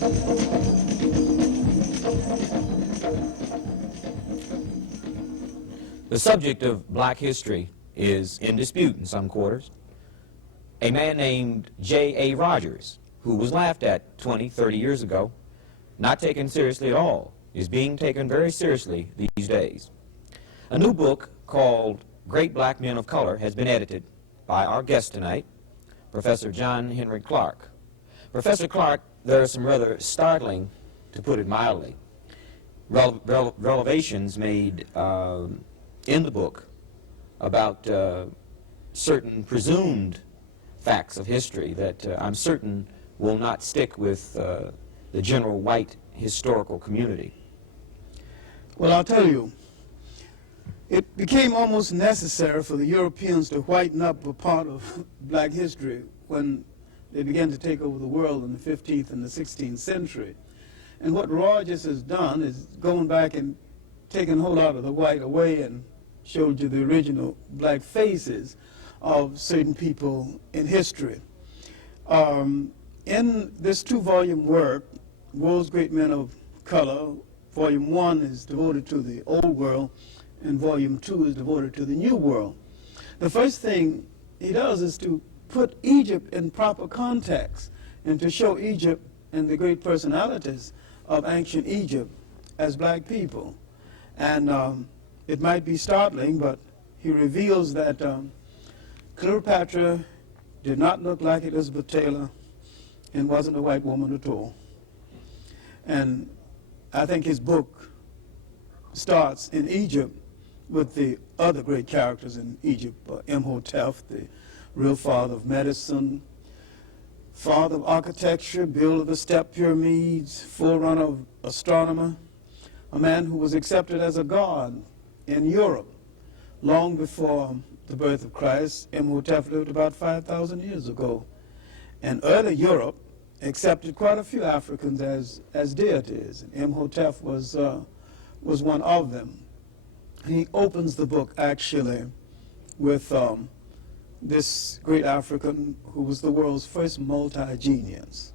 The subject of black history is in dispute in some quarters. A man named J.A. Rogers, who was laughed at 20, 30 years ago, not taken seriously at all, is being taken very seriously these days. A new book called Great Black Men of Color has been edited by our guest tonight, Professor John Henrik Clark. Professor Clark, there are some rather startling, to put it mildly, revelations made in the book about certain presumed facts of history that I'm certain will not stick with the general white historical community. Well, I'll tell you, it became almost necessary for the Europeans to whiten up a part of black history when they began to take over the world in the 15th and the 16th century. And what Rogers has done is going back and taken a whole lot of the white away and showed you the original black faces of certain people in history. In this two-volume work, World's Great Men of Color, Volume 1 is devoted to the Old World, and Volume 2 is devoted to the New World. The first thing he does is to put Egypt in proper context and to show Egypt and the great personalities of ancient Egypt as black people. And it might be startling, but he reveals that Cleopatra did not look like Elizabeth Taylor and wasn't a white woman at all. And I think his book starts in Egypt with the other great characters in Egypt, Imhotep, the real father of medicine, father of architecture, builder of the step pyramids, forerunner of astronomer, a man who was accepted as a god in Europe long before the birth of Christ. Imhotep lived about 5,000 years ago. And early Europe accepted quite a few Africans as deities. And Imhotep was one of them. He opens the book actually with this great African who was the world's first multi-genius.